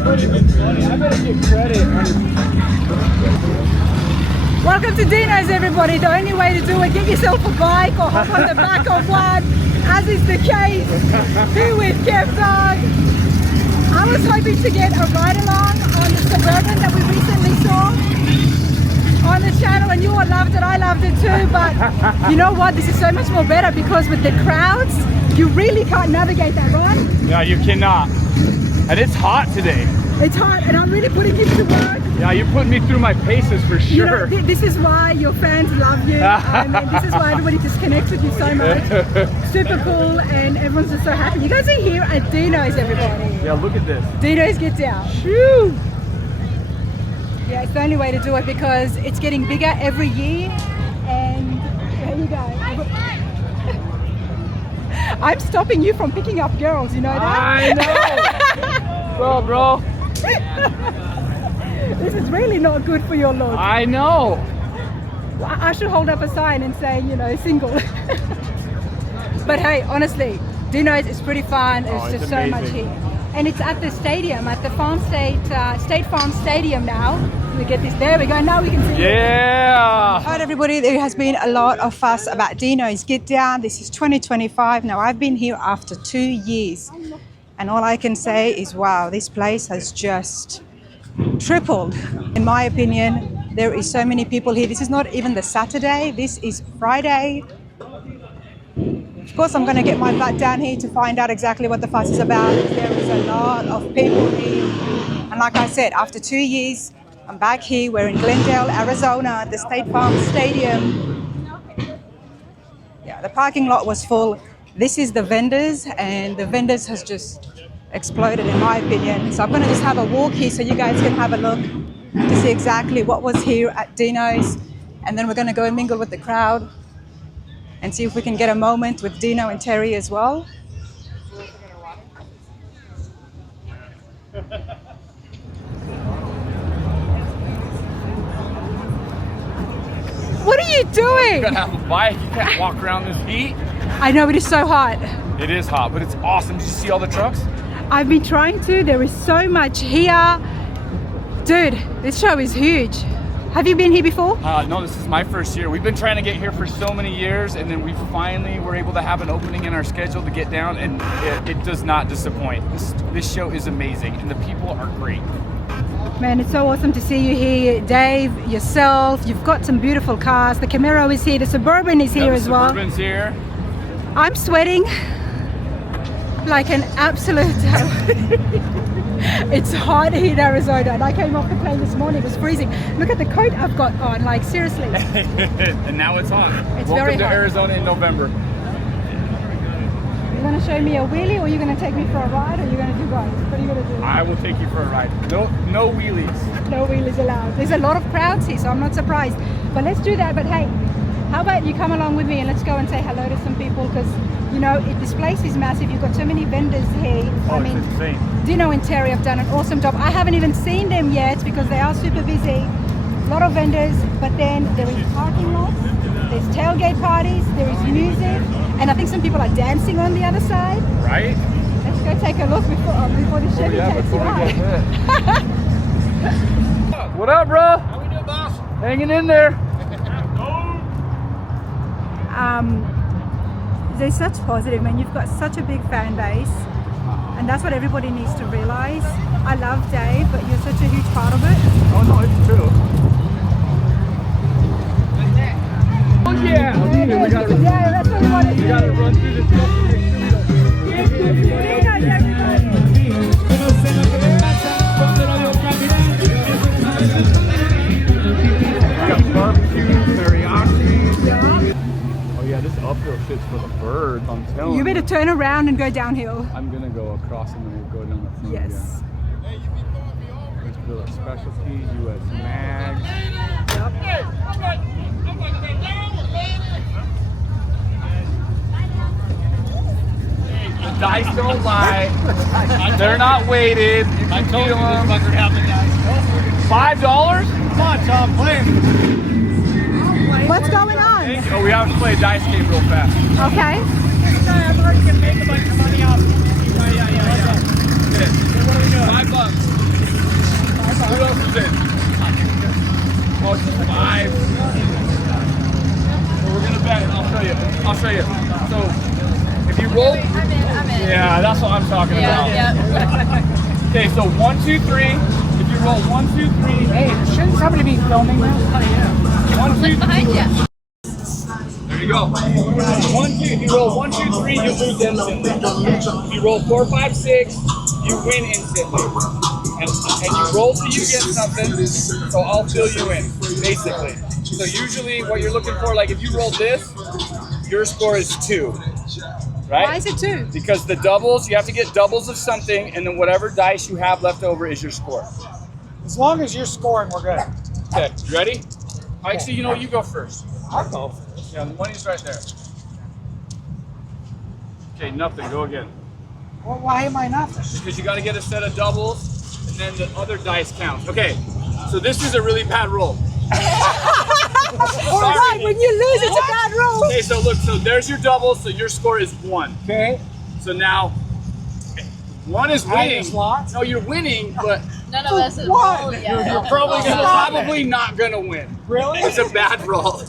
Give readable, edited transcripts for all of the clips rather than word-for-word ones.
Welcome to Dinos, everybody. The only way to do it, get yourself a bike or hop on the back of one, as is the case here with Kevdog. I was hoping to get a ride along on the Suburban that we recently saw on the channel, and you all loved it. I loved it too, but you know what? This is so much more better because with the crowds, you really can't navigate that, right? Yeah, you cannot. And it's hot today. It's hot, and I'm really putting you to work. Yeah, you're putting me through my paces for sure. You know, this is why your fans love you, and this is why everybody just connects with you so much. Super cool, and everyone's just so happy. You guys are here at Dinos, everybody. Yeah, look at this. Dinos Gitdown. Shoo! Yeah, it's the only way to do it because it's getting bigger every year, and there you go. I'm stopping you from picking up girls, you know that? I know! bro. This is really not good for your look. I know. I should hold up a sign and say, you know, single. But hey, honestly, Dinos is pretty fun. It's just amazing. So much here. And it's at the stadium, at the State Farm Stadium now. We get this, there we go, now we can see it. Yeah! Alright everybody, there has been a lot of fuss about Dinos Gitdown. This is 2025. Now I've been here after 2 years. And all I can say is, wow, this place has just tripled. In my opinion, there is so many people here. This is not even the Saturday, this is Friday. Of course, I'm going to get my butt down here to find out exactly what the fuss is about. There is a lot of people here. And like I said, after 2 years, I'm back here. We're in Glendale, Arizona, at the State Farm Stadium. Yeah, the parking lot was full. This is the vendors, and the vendors has just exploded in my opinion. So I'm going to just have a walk here so you guys can have a look to see exactly what was here at Dino's, and then we're going to go and mingle with the crowd and see if we can get a moment with Dino and Terry as well. What are you doing? You gotta have a bike. You can't walk around this heat. I know, it is so hot. It is hot, but it's awesome. Did you see all the trucks? I've been trying to. There is so much here. Dude, this show is huge. Have you been here before? No, this is my first year. We've been trying to get here for so many years, and then we finally were able to have an opening in our schedule to get down, and it does not disappoint. This show is amazing, and the people are great. Man, it's so awesome to see you here, Dave, yourself. You've got some beautiful cars. The Camaro is here. The Suburban is here as well. The Suburban's here. I'm sweating like an absolute... It's hot here in Arizona, and I came off the plane this morning. It was freezing. Look at the coat I've got on, like seriously. And now it's hot. It's Welcome very to hot. Arizona in November. You're going to show me a wheelie, or you're going to take me for a ride, or you're going to do both? What are you going to do? I will take you for a ride. No wheelies. No wheelies allowed. There's a lot of crowds here, so I'm not surprised. But let's do that. But hey, how about you come along with me and let's go and say hello to some people, because you know this place is massive. You've got so many vendors here. Oh, I mean, it's insane. Dino and Terry have done an awesome job. I haven't even seen them yet because they are super busy. A lot of vendors, but then there is parking lots, there's tailgate parties, there is music, and I think some people are dancing on the other side. Right? Let's go take a look before the Chevy takes you out. What up, bro? How we doing, boss? Hanging in there. There's such positive, man. You've got such a big fan base, and that's what everybody needs to realize. I love Dave, but you're such a huge part of it. Oh no, it's true. Oh yeah! Yeah, that's what we want to do. We gotta run through this stuff to make sure we got barbecue, teriyaki. Oh yeah, this uphill shit's for the birds, I'm telling you. You better turn around and go downhill. I'm gonna go across and then we'll go down the front. Yes. Again. Let's build our specialties, US mags. Yep. The dice don't lie. They're not weighted. You can feel them. $5? Come on, Tom, play. What's going on? Oh, we have to play a dice game real fast. Okay. I'm already going to make a bunch of money off. Yeah. Okay. So what are we doing? $5. roll. I'm in. Yeah, that's what I'm talking about. Yeah. Okay, so 1, 2, 3. If you roll 1, 2, 3. Hey, shouldn't somebody be filming this? Oh, yeah. 1, 2, 3. Behind you. There you go. 1, 2. If you roll 1, 2, 3, you lose instantly. If you roll 4, 5, 6, you win instantly. And you roll till you get something, so I'll fill you in, basically. So usually what you're looking for, like if you roll this, your score is 2. Right? Why is it 2? Because the doubles, you have to get doubles of something, and then whatever dice you have left over is your score. As long as you're scoring, we're good. Okay, you ready? Actually, you know, you go first. I'll go first. Yeah, the money's right there. Okay, nothing. Go again. Well, why am I nothing? Because you got to get a set of doubles, and then the other dice counts. Okay, so this is a really bad roll. All right, when you lose, it's a bad roll. Okay, so look, so there's your double, so your score is 1. Okay. So now, 1 is winning. Minus lots? No, you're winning, but None of us have What? rolled yet. you're probably not gonna win. Really? It's a bad roll.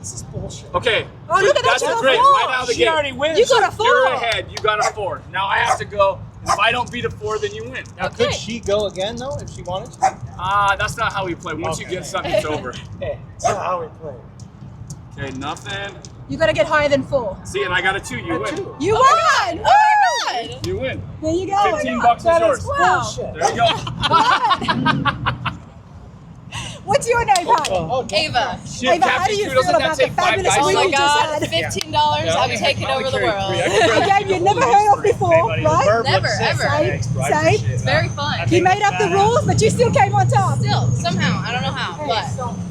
This is bullshit. Okay. Oh, so look at that, that's you got great. 4. Right out of the She gate. already wins. You got a 4. You're ahead. You got a 4. Now I have to go. If I don't beat a 4, then you win. Now, Okay. could she go again, though, if she wanted to? That's not how we play. Once you Okay. get something, it's over. Hey, that's not how we play. Okay, nothing. You got to get higher than 4. See, and I got a 2. You win. You won. Oh my God. You win. There you go. 15 bucks is That yours. is Wow. bullshit. There you go. What's your name, hon? Oh, don't- Ava. Shit, Ava, how do Captain you Q, feel doesn't that about the take 5 fabulous dice? Oh We my just God. had- $15. Yeah, I'm I taking probably over the carry world. 3. I could barely Okay, keep you the never whole heard of thing before, straight. right? Never, ever. Same. It's very fun. You made up the rules, but you still came on top. Still, somehow, I don't know how, but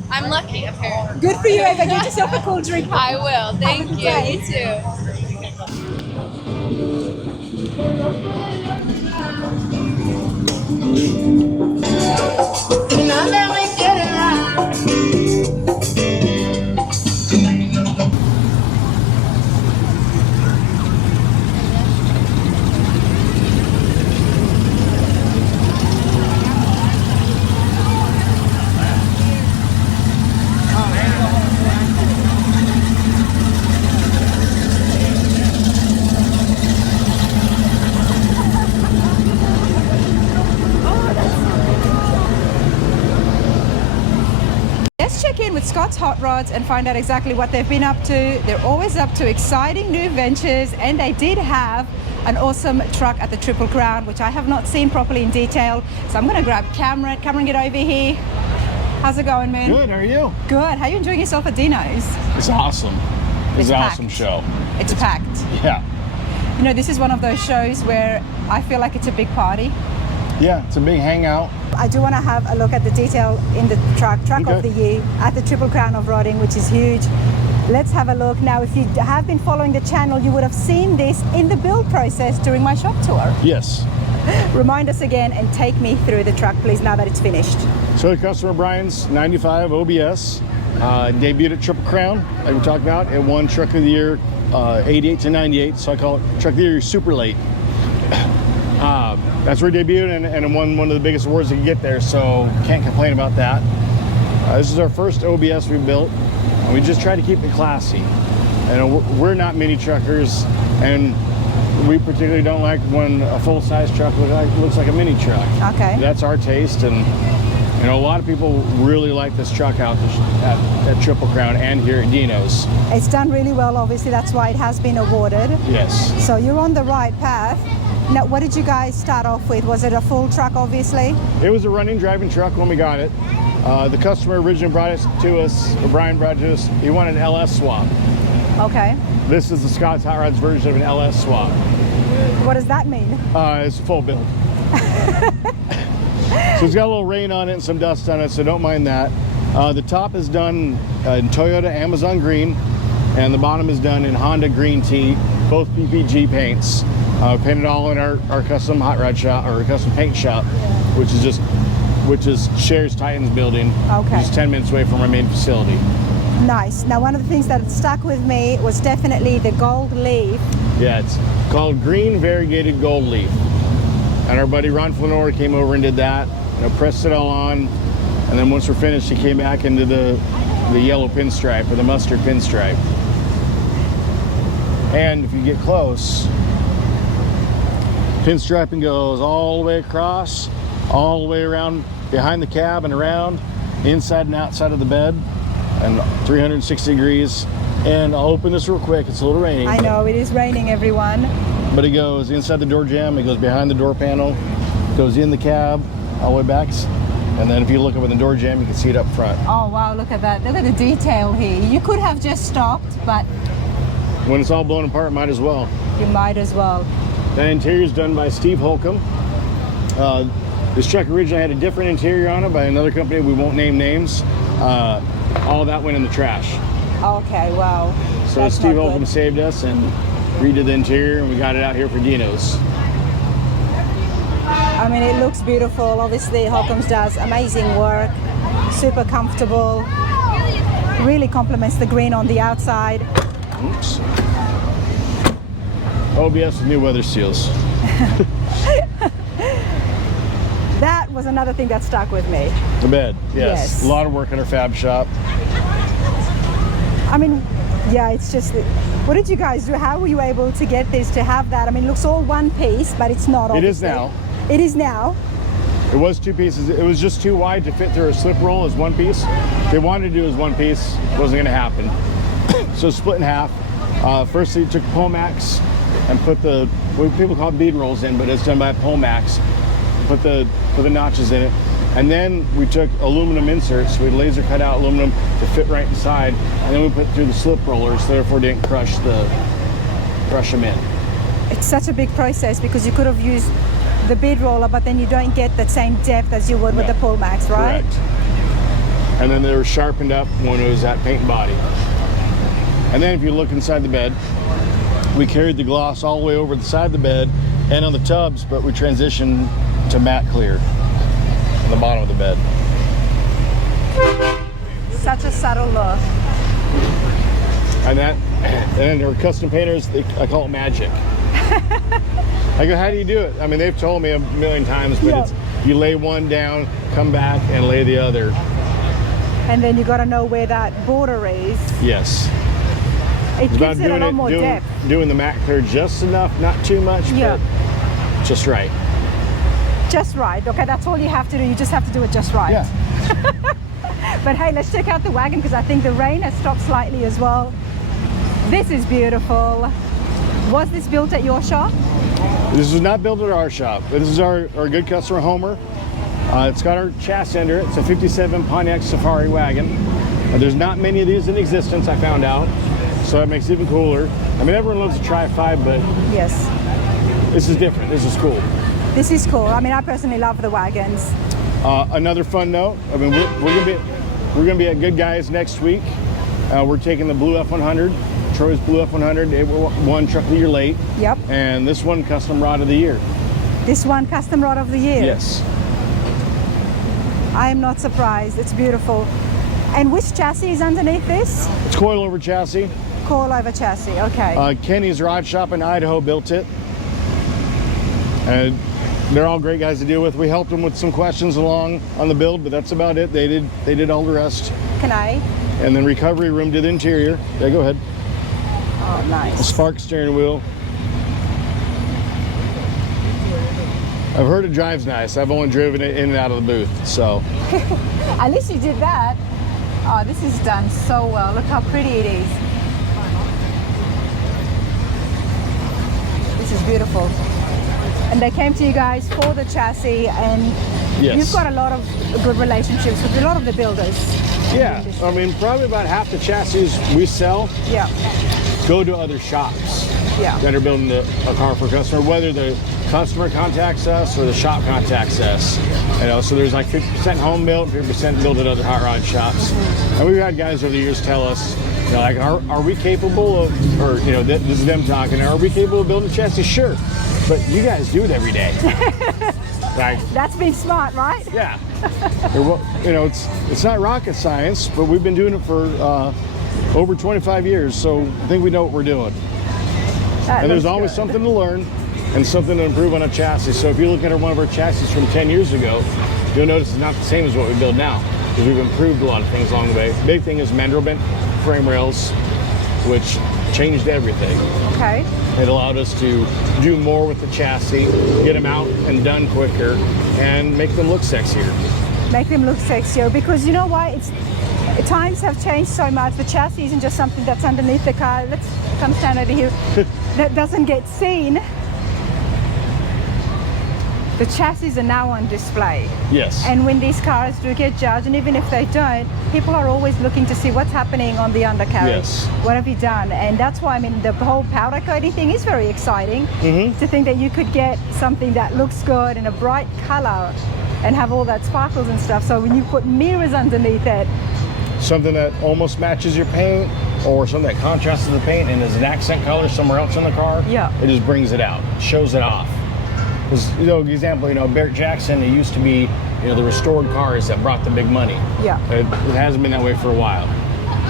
I'm lucky apparently. Good for you, Ava. Get yourself a cool drink. I will. Thank Have a good you. day. You too. Let's check in with Scott's Hot Rods and find out exactly what they've been up to. They're always up to exciting new ventures, and they did have an awesome truck at the Triple Crown, which I have not seen properly in detail. So I'm going to grab Cameron. Cameron, get over here. How's it going, man? Good, how are you? Good. How are you enjoying yourself at Dino's? It's awesome. It's It's an packed. awesome show. It's packed. Yeah. You know, this is one of those shows where I feel like it's a big party. Yeah, it's a big hangout. I do want to have a look at the detail in the truck of Okay. the year at the Triple Crown of Rodding, which is huge. Let's have a look. Now, if you have been following the channel, you would have seen this in the build process during my shop tour. Yes. Remind us again and take me through the truck, please, now that it's finished. So the customer Brian's 95 OBS debuted at Triple Crown, like we talked about. It won Truck of the Year 88 to 98, so I call it Truck of the Year super late. That's where it debuted and it won one of the biggest awards you can get there, so can't complain about that. This is our first OBS we built, and we just try to keep it classy. And we're not mini truckers, and we particularly don't like when a full-size truck looks like a mini truck. Okay. That's our taste, and you know, a lot of people really like this truck out at Triple Crown and here at Dino's. It's done really well, obviously. That's why it has been awarded. Yes. So you're on the right path. Now, what did you guys start off with? Was it a full truck, obviously? It was a running, driving truck when we got it. The customer originally brought it to us, or Brian brought it to us, he wanted an LS swap. Okay. This is the Scott's Hot Rods version of an LS swap. What does that mean? It's a full build. So it's got a little rain on it and some dust on it, so don't mind that. The top is done in Toyota Amazon green, and the bottom is done in Honda green tea, both PPG paints. Painted all in our custom hot rod shop, or custom paint shop, which is Shares Titans building, Okay. just 10 minutes away from our main facility. Nice. Now, one of the things that stuck with me was definitely the gold leaf. Yeah, it's called Green Variegated Gold Leaf. And our buddy Ron Flanor came over and did that, pressed it all on, and then once we're finished, he came back into the yellow pinstripe, or the mustard pinstripe. And if you get close, pinstriping goes all the way across, all the way around behind the cab and around, inside and outside of the bed, and 360 degrees. And I'll open this real quick. It's a little raining. I know, it is raining, everyone. But it goes inside the door jamb, it goes behind the door panel, goes in the cab, all the way back. And then if you look up in the door jamb, you can see it up front. Oh, wow, look at that. Look at the detail here. You could have just stopped, but When it's all blown apart, might as well. you might as well. The interior is done by Steve Holcomb. This truck originally had a different interior on it by another company. We won't name names. All that went in the trash. Okay, wow. So That's Steve not Holcomb good. saved us and redid the interior, and we got it out here for Dinos. I mean, it looks beautiful. Obviously, Holcomb's does amazing work. Super comfortable. Really complements the green on the outside. Oops. OBS with new weather seals. That was another thing that stuck with me. The bed, yes. Yes. A lot of work in our fab shop. I mean, yeah, it's just, what did you guys do? How were you able to get this to have that? I mean, it looks all one piece, but it's not. It is obviously. now. It is now. It was two pieces. It was just too wide to fit through a slip roll as one piece. If they wanted to do it as one piece, it wasn't going to happen. So split in half. First they took Pomax and put what people call bead rolls in, but it's done by Pomax. Put the notches in it. And then we took aluminum inserts. We laser cut out aluminum to fit right inside. And then we put through the slip rollers, so therefore didn't crush them in. It's such a big process because you could have used the bead roller, but then you don't get that same depth as you would with No. the Pullmax, right? Correct. And then they were sharpened up when it was at paint and body. And then if you look inside the bed, we carried the gloss all the way over the side of the bed and on the tubs, but we transitioned to matte clear on the bottom of the bed. Such a subtle look. And then our custom painters, I call it magic. I go, how do you do it? I mean, they've told me a million times, but Yeah. it's you lay one down, come back, and lay the other. And then you got to know where that border is. Yes. It It's gives it a lot more doing, depth. doing the matte clear just enough, not too much, Yeah. but just right. Just right. Okay, that's all you have to do. You just have to do it just right. Yeah. But hey, let's check out the wagon because I think the rain has stopped slightly as well. This is beautiful. Was this built at your shop? This is not built at our shop. This is our good customer, Homer. It's got our chassis under it. It's a 57 Pontiac Safari wagon. There's not many of these in existence, I found out. So that makes it even cooler. I mean, everyone loves a Tri-5, but Yes. this is different. This is cool. This is cool. I mean, I personally love the wagons. Another fun note. I mean, we're gonna be at Good Guys next week. We're taking the blue F100, Troy's blue F100. It won Truck of the Year late, Yep. and this one Custom Rod of the Year. This one, Custom Rod of the Year. Yes. I am not surprised. It's beautiful. And which chassis is underneath this? It's coilover chassis. Coilover chassis. Okay. Kenny's Rod Shop in Idaho built it, and they're all great guys to deal with. We helped them with some questions along on the build, but that's about it. They did all the rest. Can I? And then Recovery Room did the interior. Yeah, go ahead. Oh, The nice. Spark steering wheel. I've heard it drives nice. I've only driven it in and out of the booth, so. At least you did that. Oh, this is done so well. Look how pretty it is. This is beautiful. And they came to you guys for the chassis, and Yes. you've got a lot of good relationships with a lot of the builders. Yeah, I mean, probably about half the chassis we sell Yeah, go to other shops yeah. that are building a car for a customer, whether the customer contacts us or the shop contacts us. You know, so there's like 50% home built, 50% built at other hot rod shops. And we've had guys over the years tell us, you know, like, are we capable of, or, you know, this is them talking, are we capable of building a chassis? Sure, but you guys do it every day. Like, That's being smart, right? yeah. You know, it's not rocket science, but we've been doing it for over 25 years, so I think we know what we're doing. That And there's looks always good. something to learn and something to improve on a chassis. So if you look at one of our chassis from 10 years ago, you'll notice it's not the same as what we build now, because we've improved a lot of things along the way. Big thing is mandrel bent frame rails, which changed everything. Okay. It allowed us to do more with the chassis, get them out and done quicker, and make them look sexier. Make them look sexier, because you know why? Times have changed so much. The chassis isn't just something that's underneath the car. Let's come stand over here. That doesn't get seen. The chassis are now on display. Yes. And when these cars do get judged, and even if they don't, people are always looking to see what's happening on the undercarriage. Yes. What have you done? And that's why, I mean, the whole powder coating thing is very exciting. To think that you could get something that looks good in a bright color and have all that sparkles and stuff. So when you put mirrors underneath it, something that almost matches your paint, or something that contrasts the paint and is an accent color somewhere else in the car, yeah, it just brings it out, shows it off. Because, you know, example, you know, Barrett Jackson, it used to be, you know, the restored cars that brought the big money. Yeah. It hasn't been that way for a while.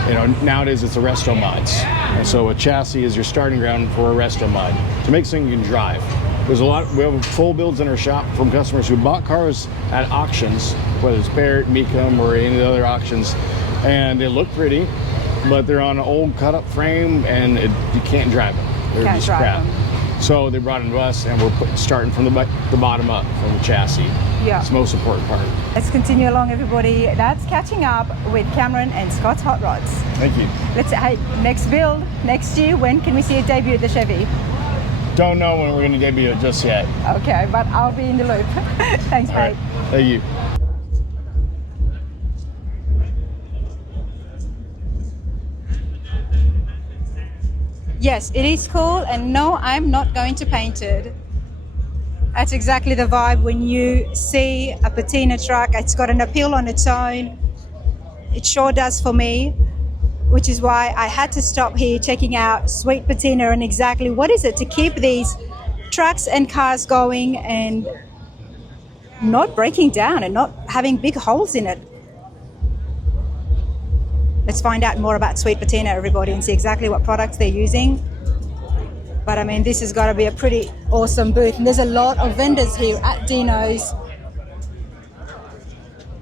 You know, nowadays it's the resto mods. And so a chassis is your starting ground for a resto mod to make something you can drive. There's a lot, we have full builds in our shop from customers who bought cars at auctions, whether it's Barrett, Mecum, or any of the other auctions, and they look pretty, but they're on an old cut up frame and you can't drive them. They're Can't just drive crap. them. So they brought them to us, and we're starting from the bottom up, from the chassis. Yeah. It's the most important part. Let's continue along, everybody. That's catching up with Cameron and Scott's Hot Rods. Thank you. Hey, next build, next year, when can we see a debut of the Chevy? Don't know when we're going to debut it just yet. Okay, but I'll be in the loop. Thanks, All mate. right. Thank you. Yes, it is cool, and no, I'm not going to paint it. That's exactly the vibe when you see a Patina truck. It's got an appeal on its own. It sure does for me, which is why I had to stop here checking out Sweet Patina and exactly what is it to keep these trucks and cars going and not breaking down and not having big holes in it. Let's find out more about Sweet Patina, everybody, and see exactly what products they're using. But I mean, this has got to be a pretty awesome booth. And there's a lot of vendors here at Dino's.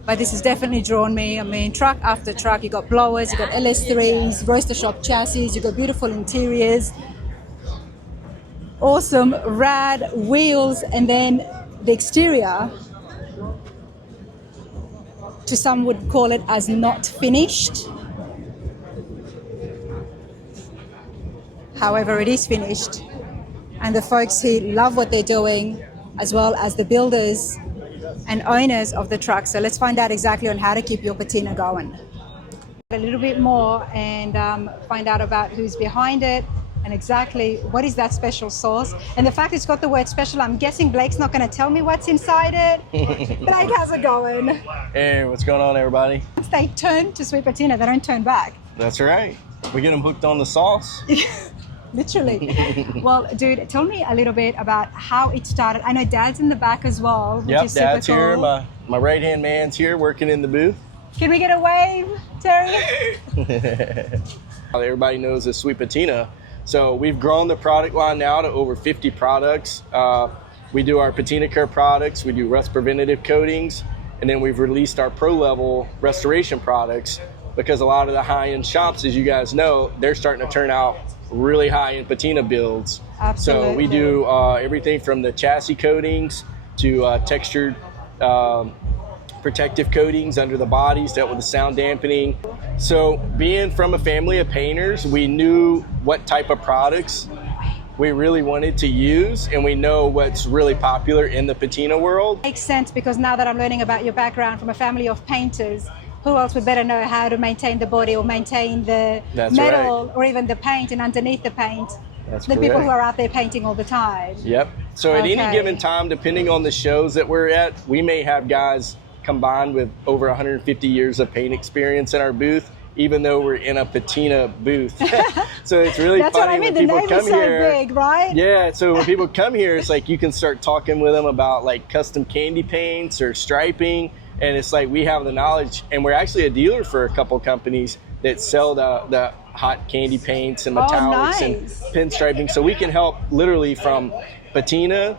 But this has definitely drawn me. I mean, truck after truck, you got blowers, you got LS3s, roaster shop chassis, you got beautiful interiors, awesome rad wheels, and then the exterior, to some would call it as not finished. However, it is finished, and the folks here love what they're doing, as well as the builders and owners of the truck. So let's find out exactly on how to keep your Patina going. A little bit more and find out about who's behind it and exactly what is that special sauce. And the fact it's got the word special, I'm guessing Blake's not going to tell me what's inside it. Blake, how's it going? Hey, what's going on, everybody? Once they turn to Sweet Patina, they don't turn back. That's right. We get them hooked on the sauce. Literally. Well, dude, tell me a little bit about how it started. I know Dad's in the back as well, which is super Dad's cool. here. My right-hand man's here working in the booth. Can we get a wave, Terry? Everybody knows this Sweet Patina. So we've grown the product line now to over 50 products. We do our Patina Care products. We do rust preventative coatings. And then we've released our pro-level restoration products, because a lot of the high-end shops, as you guys know, they're starting to turn out really high-end Patina builds. Absolutely. So we do everything from the chassis coatings to textured protective coatings under the bodies, dealt with the sound dampening. So being from a family of painters, we knew what type of products we really wanted to use, and we know what's really popular in the Patina world. Makes sense, because now that I'm learning about your background from a family of painters, who else would better know how to maintain the body or maintain the metal or even the paint and underneath the paint? That's the correct. People who are out there painting all the time. Yep. So at any given time, depending on the shows that we're at, we may have guys combined with over 150 years of paint experience in our booth, even though we're in a Patina booth. So it's really That's funny what I mean. when The people name come is so here. big, right? Yeah, so when people come here, it's like you can start talking with them about like custom candy paints or striping, and it's like we have the knowledge, and we're actually a dealer for a couple companies that sell the hot candy paints and metallics and pinstriping. So we can help literally from patina,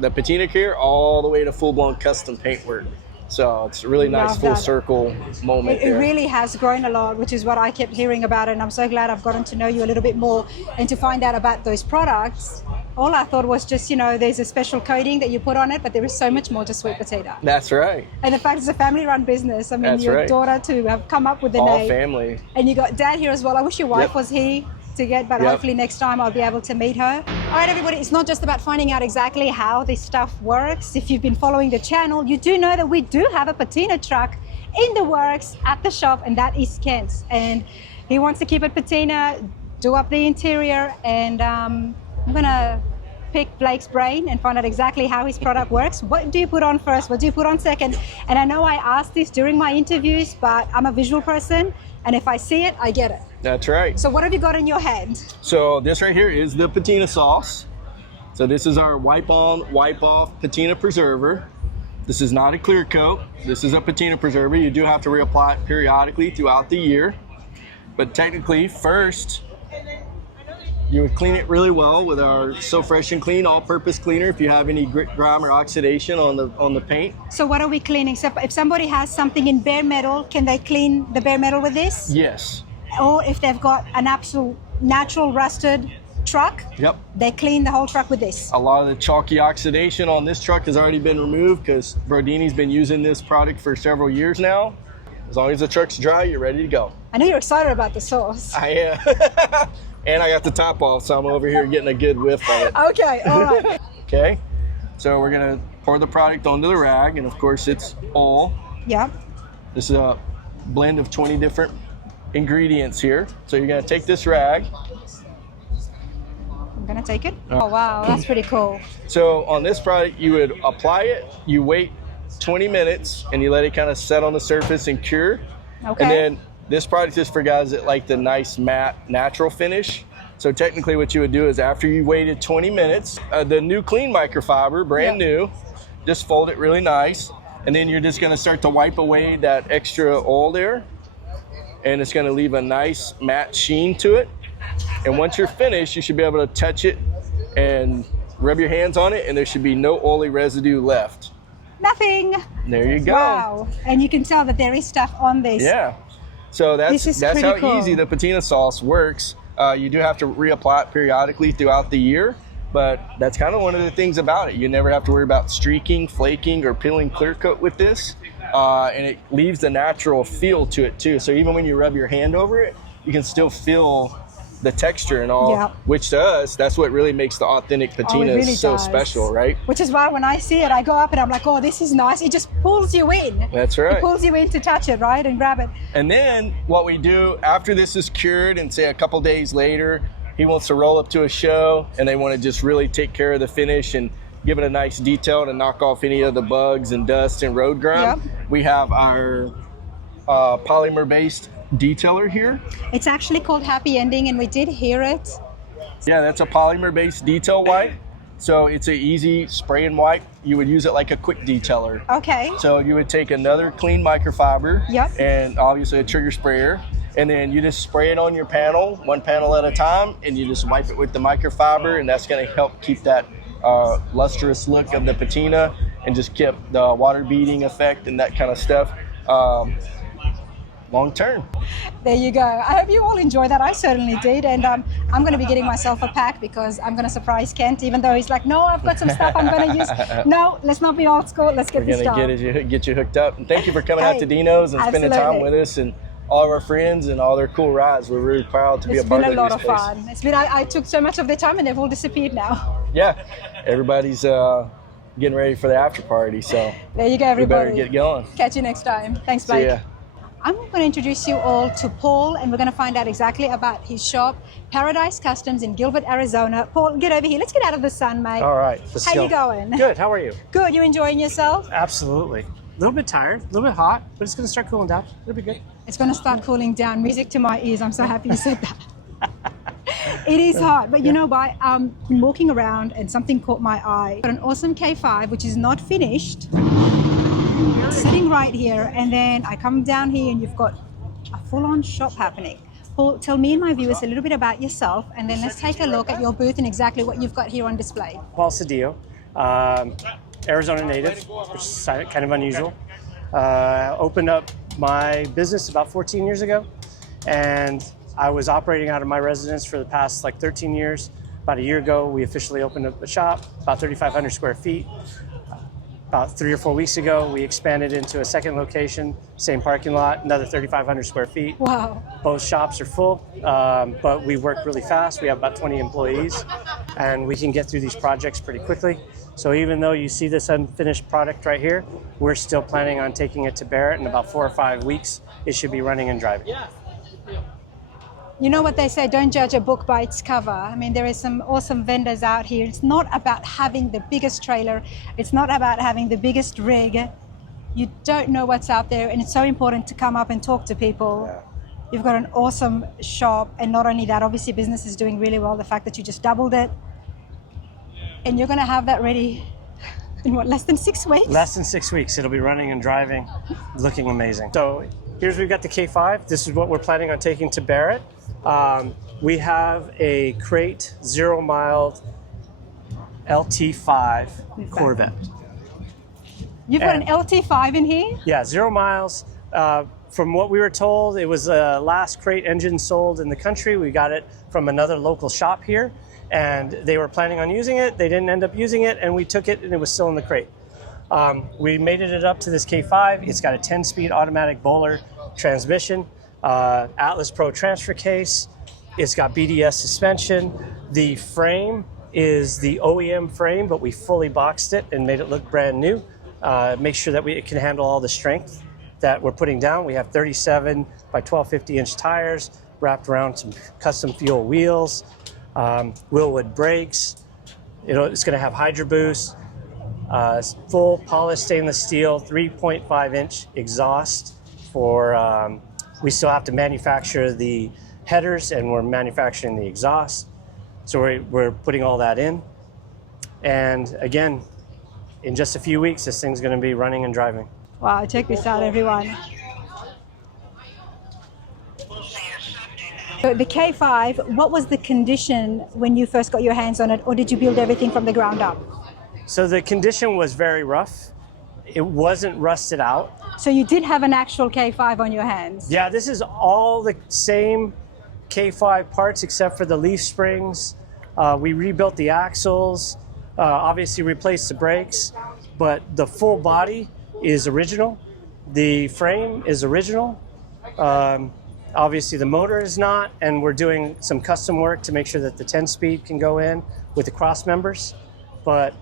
the Patina Care, all the way to full-blown custom paint work. So it's a really nice Love full that. circle moment It there. really has grown a lot, which is what I kept hearing about, and I'm so glad I've gotten to know you a little bit more and to find out about those products. All I thought was just, there's a special coating that you put on it, but there is so much more to sweet potato. That's right. And the fact it's a family-run business. I mean, That's your right. daughter to have come up with the All name. family. And you got Dad here as well. I wish your wife Yep. was here to get, but Yep. hopefully next time I'll be able to meet her. All right, everybody, it's not just about finding out exactly how this stuff works. If you've been following the channel, you do know that we do have a patina truck in the works at the shop, and that is Kent's. And he wants to keep it patina, do up the interior, and I'm gonna pick Blake's brain and find out exactly how his product works. What do you put on first? What do you put on second? And I know I asked this during my interviews, but I'm a visual person, and if I see it, I get it. That's right. So what have you got in your hand? So this right here is the patina sauce. So this is our wipe on, wipe off patina preserver. This is not a clear coat. This is a patina preserver. You do have to reapply it periodically throughout the year. But technically, first, you would clean it really well with our So Fresh and Clean all-purpose cleaner if you have any grit, grime, or oxidation on the paint. So what are we cleaning? So if somebody has something in bare metal, can they clean the bare metal with this? Yes. Or if they've got an absolute natural rusted truck, Yep. they clean the whole truck with this. A lot of the chalky oxidation on this truck has already been removed because Brodini's been using this product for several years now. As long as the truck's dry, you're ready to go. I know you're excited about the sauce. I am. And I got the top off, so I'm over here getting a good whiff of it. Okay, all right. Okay, so we're gonna pour the product onto the rag, and of course it's all. Yep. This is a blend of 20 different ingredients here. So you're gonna take this rag. I'm gonna take it. Oh wow, that's pretty cool. So on this product, you would apply it, you wait 20 minutes, and you let it kind of set on the surface and cure. Okay. And then this product is for guys that like the nice matte natural finish. So technically what you would do is after you waited 20 minutes, the new clean microfiber, brand new, just fold it really nice. And then you're just gonna start to wipe away that extra oil there. And it's gonna leave a nice matte sheen to it. And once you're finished, you should be able to touch it and rub your hands on it, and there should be no oily residue left. Nothing. There you go. Wow. And you can tell that there is stuff on this. Yeah. So This is that's pretty how cool. easy the patina sauce works. You do have to reapply it periodically throughout the year, but that's kind of one of the things about it. You never have to worry about streaking, flaking, or peeling clear coat with this. And it leaves the natural feel to it too. So even when you rub your hand over it, you can still feel the texture and all, Yeah. which to us, that's what really makes the authentic patina really so does. special, right? Which is why when I see it, I go up and I'm like, oh, this is nice. It just pulls you in. That's right. It pulls you in to touch it, right? And grab it. And then what we do after this is cured and say a couple days later, he wants to roll up to a show and they want to just really take care of the finish and give it a nice detail to knock off any of the bugs and dust and road grime. Yep. We have our polymer-based detailer here. It's actually called Happy Ending, and we did hear it. Yeah, that's a polymer-based detail wipe. So it's an easy spray and wipe. You would use it like a quick detailer. Okay. So you would take another clean microfiber Yep. and obviously a trigger sprayer, and then you just spray it on your panel, one panel at a time, and you just wipe it with the microfiber, and that's going to help keep that lustrous look of the patina and just keep the water beading effect and that kind of stuff long term. There you go. I hope you all enjoyed that. I certainly did. And I'm going to be getting myself a pack because I'm going to surprise Kent, even though he's like, no, I've got some stuff I'm going to use. No, let's not be old school. Let's get We're this going done. to get you hooked up. And thank you for coming out Hey, to Dino's and spending time absolutely. with us and all of our friends and all their cool rides. We're really proud to be It's a part been a lot this of place. fun. It's been. I took so much of their time and they've all disappeared now. Yeah, everybody's getting ready for the after party, so There you go, we better everybody. get going. Catch you next time. Thanks, See Blake. ya. I'm going to introduce you all to Paul, and we're going to find out exactly about his shop, Paradise Customs in Gilbert, Arizona. Paul, get over here. Let's get out of the sun, mate. All right. Let's How go. you going? Good. How are you? Good. You enjoying yourself? Absolutely. A little bit tired, a little bit hot, but it's going to start cooling down. It'll be good. It's going to start cooling down. Music to my ears. I'm so happy you said that. It is hot, but you know what? I'm walking around and something caught my eye. Got an awesome K5, which is not finished, sitting right here, and then I come down here and you've got a full-on shop happening. Paul, tell me and my viewers a little bit about yourself, and then let's take a look at your booth and exactly what you've got here on display. Paul Cedillo, Arizona native, which is kind of unusual. Opened up my business about 14 years ago, and I was operating out of my residence for the past like 13 years. About a year ago, we officially opened up a shop, about 3,500 square feet. About 3 or 4 weeks ago, we expanded into a second location, same parking lot, another 3,500 square feet. Wow. Both shops are full, but we work really fast. We have about 20 employees, and we can get through these projects pretty quickly. So even though you see this unfinished product right here, we're still planning on taking it to Barrett in about 4 or 5 weeks. It should be running and driving. You know what they say, don't judge a book by its cover. I mean, there is some awesome vendors out here. It's not about having the biggest trailer. It's not about having the biggest rig. You don't know what's out there, and it's so important to come up and talk to people. Yeah. You've got an awesome shop, and not only that, obviously business is doing really well. The fact that you just doubled it, and you're going to have that ready in what, less than 6 weeks? Less than 6 weeks. It'll be running and driving, looking amazing. So here's we've got the K5. This is what we're planning on taking to Barrett. We have a crate 0 mile LT5 Corvette. You've got an LT5 in here? Yeah, 0 miles. From what we were told, it was the last crate engine sold in the country. We got it from another local shop here, and they were planning on using it. They didn't end up using it, and we took it, and it was still in the crate. We mated it up to this K5. It's got a 10-speed automatic bowler transmission. Atlas Pro transfer case. It's got BDS suspension. The frame is the OEM frame, but we fully boxed it and made it look brand new. Make sure that it can handle all the strength that we're putting down. We have 37 by 1250 inch tires wrapped around some custom fuel wheels, Willwood brakes. It's going to have Hydro Boost, full polished stainless steel, 3.5 inch exhaust for. We still have to manufacture the headers, and we're manufacturing the exhaust. So we're putting all that in. And again, in just a few weeks, this thing's going to be running and driving. Wow, check this out, everyone. So the K5, what was the condition when you first got your hands on it, or did you build everything from the ground up? So the condition was very rough. It wasn't rusted out. So you did have an actual K5 on your hands? Yeah, this is all the same K5 parts except for the leaf springs. We rebuilt the axles, obviously replaced the brakes, but the full body is original. The frame is original. Obviously the motor is not, and we're doing some custom work to make sure that the 10-speed can go in with the cross members. But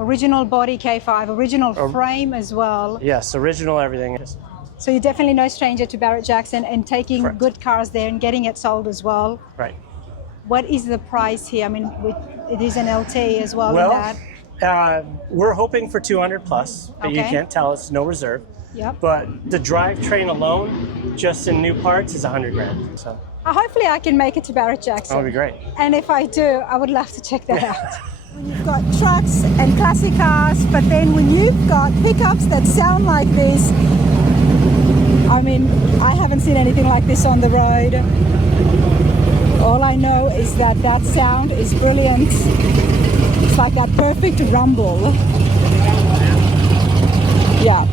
original body K5, original frame as well. Yes, original everything. So you're definitely no stranger to Barrett Jackson and taking Correct. Good cars there and getting it sold as well. Right. What is the price here? I mean, it is an LT as well. Well, in that. We're hoping for 200 plus, but you can't tell, it's no reserve. Yep. But the drivetrain alone, just in new parts, is 100 grand. So Hopefully I can make it to Barrett Jackson. that would be great. And if I do, I would love to check that out. You've got trucks and classic cars, but then when you've got pickups that sound like this, I mean, I haven't seen anything like this on the road. All I know is that that sound is brilliant. It's like that perfect rumble. Yeah.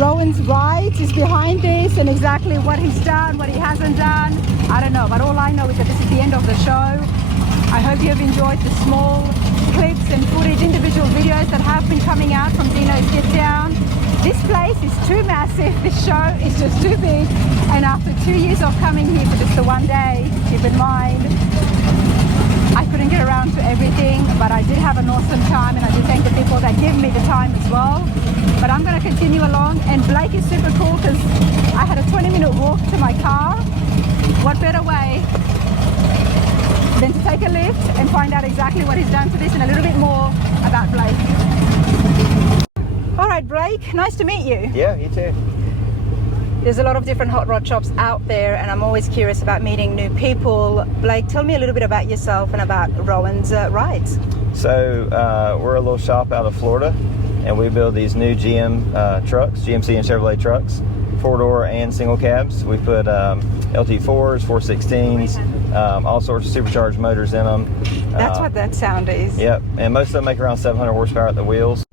Rowan's right is behind this, and exactly what he's done, what he hasn't done, I don't know. But all I know is that this is the end of the show. I hope you have enjoyed the small clips and footage, individual videos that have been coming out from Dino's Gitdown. This place is too massive, this show is just too big, and after 2 years of coming here for just the one day, keep in mind, I couldn't get around to everything, but I did have an awesome time, and I do thank the people that give me the time as well. But I'm going to continue along, and Blake is super cool because I had a 20-minute walk to my car. What better way than to take a lift and find out exactly what he's done to this and a little bit more about Blake. All right, Blake, nice to meet you. Yeah, you too. There's a lot of different hot rod shops out there, and I'm always curious about meeting new people. Blake, tell me a little bit about yourself and about Rowan's Rides. So we're a little shop out of Florida, and we build these new GM trucks, GMC and Chevrolet trucks, 4-door and single cabs. We put LT4s, 416s, all sorts of supercharged motors in them. That's what that sound is. Yep, and most of them make around 700 horsepower at the wheels.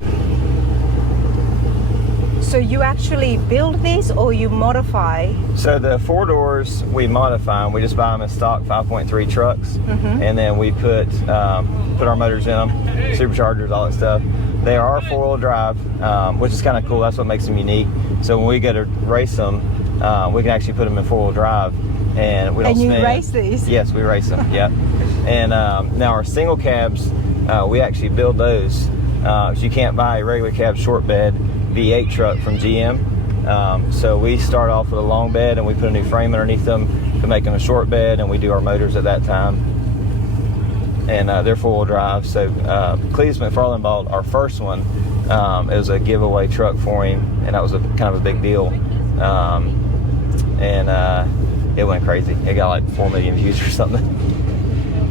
So you actually build these or you modify? So the 4 doors we modify them. We just buy them in stock 5.3 trucks, and then we put our motors in them, superchargers, all that stuff. They are 4-wheel drive, which is kind of cool. That's what makes them unique. So when we go to race them, we can actually put them in 4-wheel drive, and we don't. And you spin. race these? Yes, we race them. Yep. And now our single cabs, we actually build those. So you can't buy a regular cab short bed V8 truck from GM. So we start off with a long bed, and we put a new frame underneath them to make them a short bed, and we do our motors at that time. And they're 4-wheel drive. So Cleves McFarland bought our first one. It was a giveaway truck for him, and that was kind of a big deal. It went crazy. It got like 4 million views or something.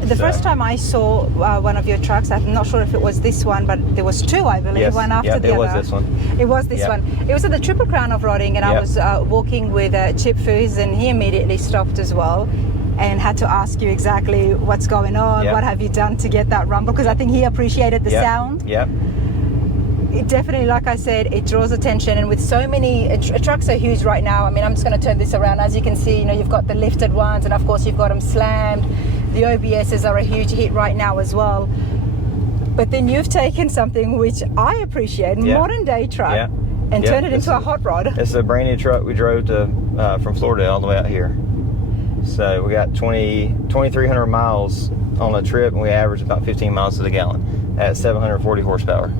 The first time I saw one of your trucks, I'm not sure if it was this one, but there was 2, I believe, Yes, one after the it other. was this one. It was this one. It was at the Triple Crown of Rodding, and I was walking with Chip Foos, and he immediately stopped as well and had to ask you exactly what's going on, what have you done to get that rumble, because I think he appreciated the sound. Yep. It definitely, like I said, it draws attention, and with so many trucks are huge right now. I mean, I'm just going to turn this around. As you can see, you know, you've got the lifted ones, and of course you've got them slammed. The OBSs are a huge hit right now as well. But then you've taken something which I appreciate, modern day truck, and turned it into a hot rod. It's a brand new truck we drove from Florida all the way out here. So we got 2,300 miles on the trip, and we averaged about 15 miles to the gallon at 740 horsepower.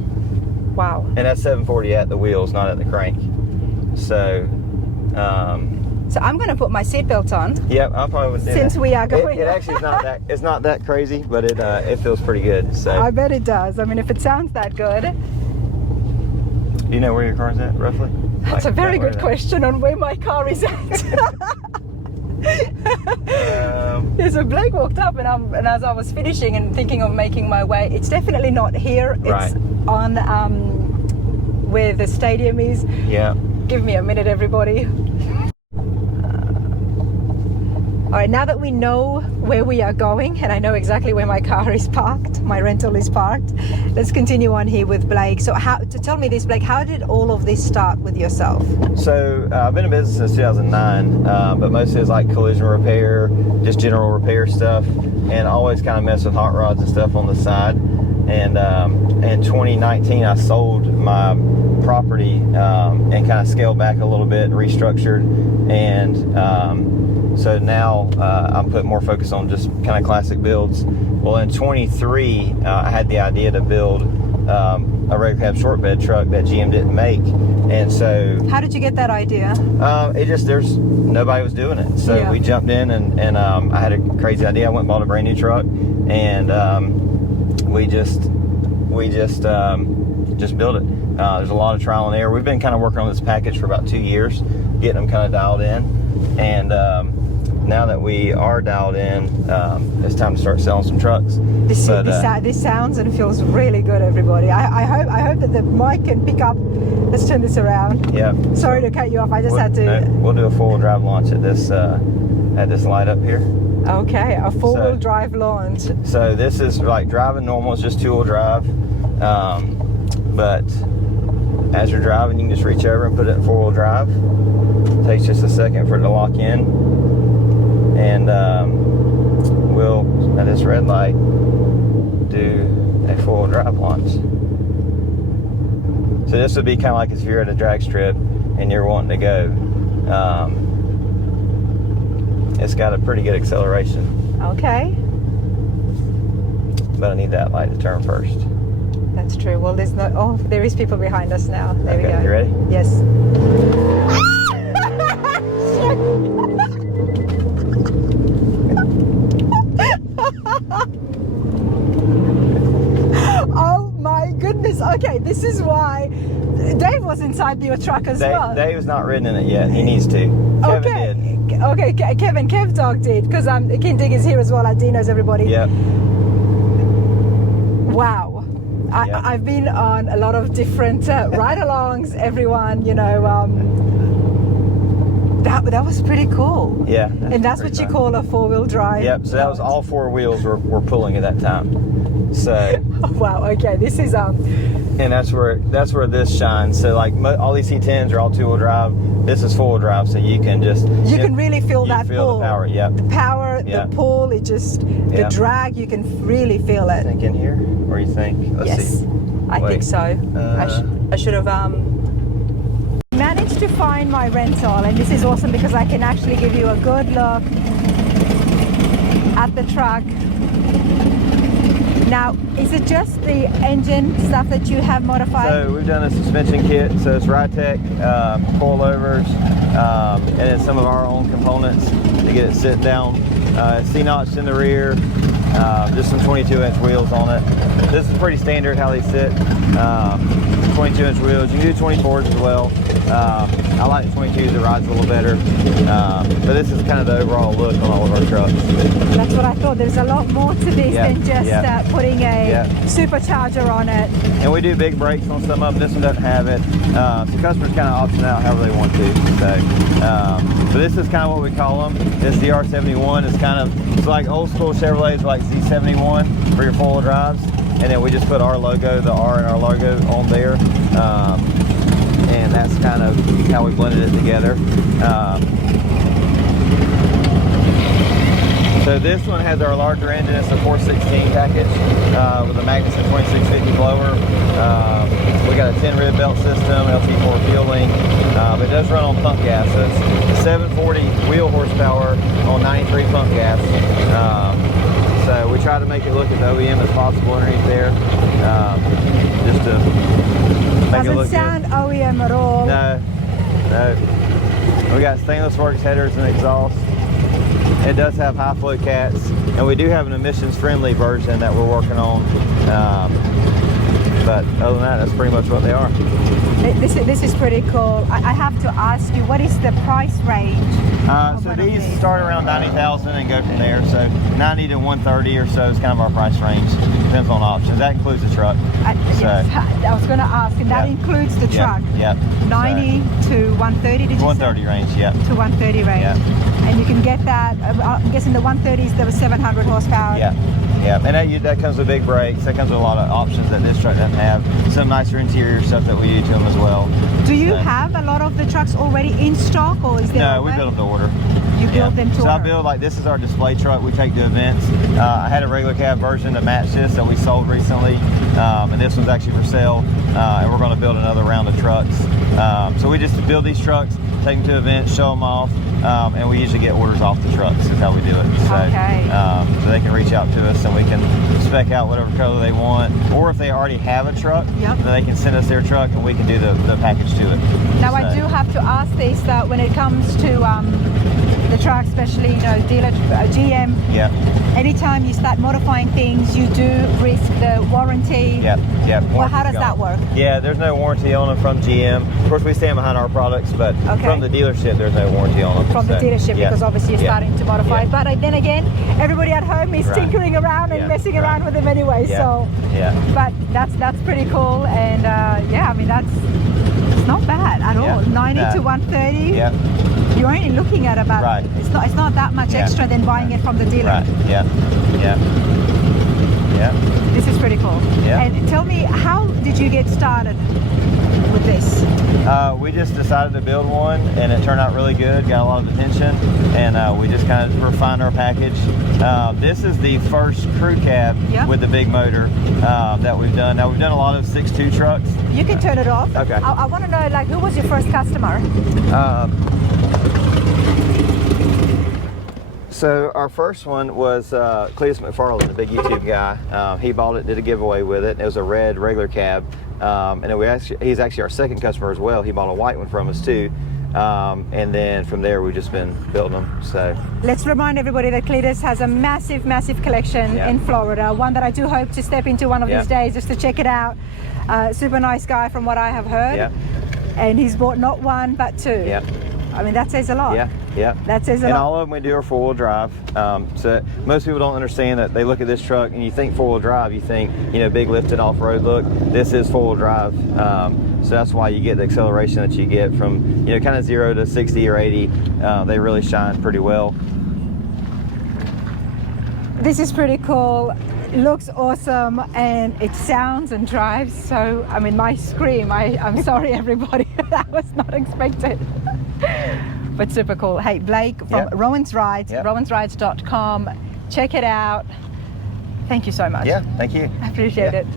Wow. And that's 740 at the wheels, not at the crank. So so I'm going to put my seatbelt on. Yep, I probably would do Since that. we are going. It actually is not that. It's not that crazy, but it feels pretty good. So I bet it does. I mean, if it sounds that good. Do you know where your car's at roughly? That's a very good question on where my car is at. So Blake walked up, and as I was finishing and thinking of making my way, it's definitely not here. It's on where the stadium is. Yeah. Give me a minute, everybody. All right, now that we know where we are going, and I know exactly where my car is parked, my rental is parked, let's continue on here with Blake. So tell me this, Blake, how did all of this start with yourself? So I've been in business since 2009, but mostly it's like collision repair, just general repair stuff, and always kind of mess with hot rods and stuff on the side. And in 2019, I sold my property and kind of scaled back a little bit, restructured, and so now I'm putting more focus on just kind of classic builds. Well, in 23, I had the idea to build a regular cab short bed truck that GM didn't make, and so how did you get that idea? Nobody was doing it, so we jumped in, and I had a crazy idea. I went and bought a brand new truck, and we just built it. There's a lot of trial and error. We've been kind of working on this package for about 2 years, getting them kind of dialed in, and now that we are dialed in, it's time to start selling some trucks. This sounds and feels really good, everybody. I hope that the mic can pick up. Let's turn this around. Yeah. Sorry to cut you off. I just had to. No, we'll do a 4-wheel drive launch at this light up here. Okay, a 4-wheel drive launch. So this is like driving normal. It's just 2-wheel drive, but as you're driving, you can just reach over and put it in 4-wheel drive. It takes just a second for it to lock in, and we'll at this red light do a 4-wheel drive launch. So this would be kind of like if you're at a drag strip and you're wanting to go. It's got a pretty good acceleration. Okay. But I need that light to turn first. That's true. Well, there is people behind us now. There we go. You ready? Yes. Oh my goodness. Okay, this is why Dave was inside your truck as well. Dave's not ridden in it yet. He needs to. Kevin did. Okay, Kevdog did, because Kevdog is here as well at Dinos, everybody. Yep. Wow. I've been on a lot of different ride-alongs, everyone, that was pretty cool. Yeah. And that's what you call a 4-wheel drive. Yep, so that was all 4 wheels were pulling at that time. So. Oh, wow. Okay. This is And that's where this shines. So like all these C10s are all 2-wheel drive. This is 4-wheel drive, so you can just can really feel that pull. The power. Yep. The power, Yep. the pull. It just the Yep. drag. You can really feel it. Think in here, or you think? Let's Yes, see. I think Wait. so. I should have managed to find my rental, and this is awesome because I can actually give you a good look at the truck. Now, is it just the engine stuff that you have modified? So we've done a suspension kit. So it's Rytec coilovers, and then some of our own components to get it sitting down. C-notched in the rear, just some 22-inch wheels on it. This is pretty standard how they sit. 22-inch wheels. You can do 24s as well. I like the 22s, it rides a little better. But this is kind of the overall look on all of our trucks. That's what I thought. There's a lot more to this than just putting a supercharger on it. And we do big brakes on some of them. This one doesn't have it. So customers kind of option out however they want to. So this is kind of what we call them. This DR71 is kind of, it's like old school Chevrolets like Z71 for your 4-wheel drives. And then we just put our logo, the R in our logo on there. And that's kind of how we blended it together. So this one has our larger engine. It's a 416 package with a Magnuson 2650 blower. We got a 10 rib belt system, LT4 fueling. But it does run on pump gas. So it's 740 wheel horsepower on 93 pump gas. So we try to make it look as OEM as possible underneath there, just to make it look Doesn't sound good. OEM at all. No. We got stainless works headers and exhaust. It does have high flow cats, and we do have an emissions friendly version that we're working on. But other than that, that's pretty much what they are. This is pretty cool. I have to ask you, what is the price range? So these start around 90,000 and go from there. So 90 to 130 or so is kind of our price range. Depends on options. That includes the truck. Yes, I was going to ask, and that includes the truck. Yep. 90 to 130, did you 130 say? range, yep. To 130 range. Yep. And you can get that, I'm guessing the 130s, there was 700 horsepower. Yeah. Yeah, and that comes with big brakes. That comes with a lot of options that this truck doesn't have. Some nicer interior stuff that we do to them as well. Do you have a lot of the trucks already in stock, or is there No, we build them to order. You build them to So order? I build, like, this is our display truck we take to events. I had a regular cab version to match this that we sold recently, and this one's actually for sale, and we're going to build another round of trucks. So we just build these trucks, take them to events, show them off, and we usually get orders off the trucks is how we do it. So, so they can reach out to us and we can spec out whatever color they want, or if they already have a truck, then they can send us their truck and we can do the package to it. Now I do have to ask this, that when it comes to the truck, especially, you know, dealer GM, anytime you start modifying things, you do risk the warranty. Well, how does that work? Yeah, there's no warranty on them from GM. Of course, we stand behind our products, but from the dealership, there's no warranty on them. From the dealership, because obviously you're starting to modify. But then again, everybody at home is tinkering around and messing around with them anyway. So, but that's pretty cool, and I mean it's not bad at all. 90 to 130. You're only looking at about it's not that much extra than buying it from the dealer. This is pretty cool. And tell me, how did you get started with this? We just decided to build one, and it turned out really good, got a lot of attention, and we just kind of refined our package. This is the first crew cab with the big motor that we've done. Now, we've done a lot of 6.2 trucks. You can turn it off. Okay. I want to know, like, who was your first customer? So our first one was Cletus McFarland, the big YouTube guy. He bought it, did a giveaway with it. It was a red regular cab, and then he's actually our second customer as well. He bought a white one from us too, and then from there we've just been building them. So let's remind everybody that Cletus has a massive collection in Florida. One that I do hope to step into one of these days just to check it out. Super nice guy from what I have heard, and he's bought not one but two. I mean, that says a lot. That says a lot. And all of them we do are 4-wheel drive. So most people don't understand that. They look at this truck and you think 4-wheel drive, you think, you know, big lifted off-road look. This is 4-wheel drive. So that's why you get the acceleration that you get from, you know, kind of 0 to 60 or 80. They really shine pretty well. This is pretty cool. looks awesome, and it sounds and drives so, I mean, my scream, I'm sorry everybody, that was not expected. But super cool. Hey, Blake from Rowan's Rides, rowansrides.com. Check it out. Thank you so much. Yeah, thank you. I appreciate it.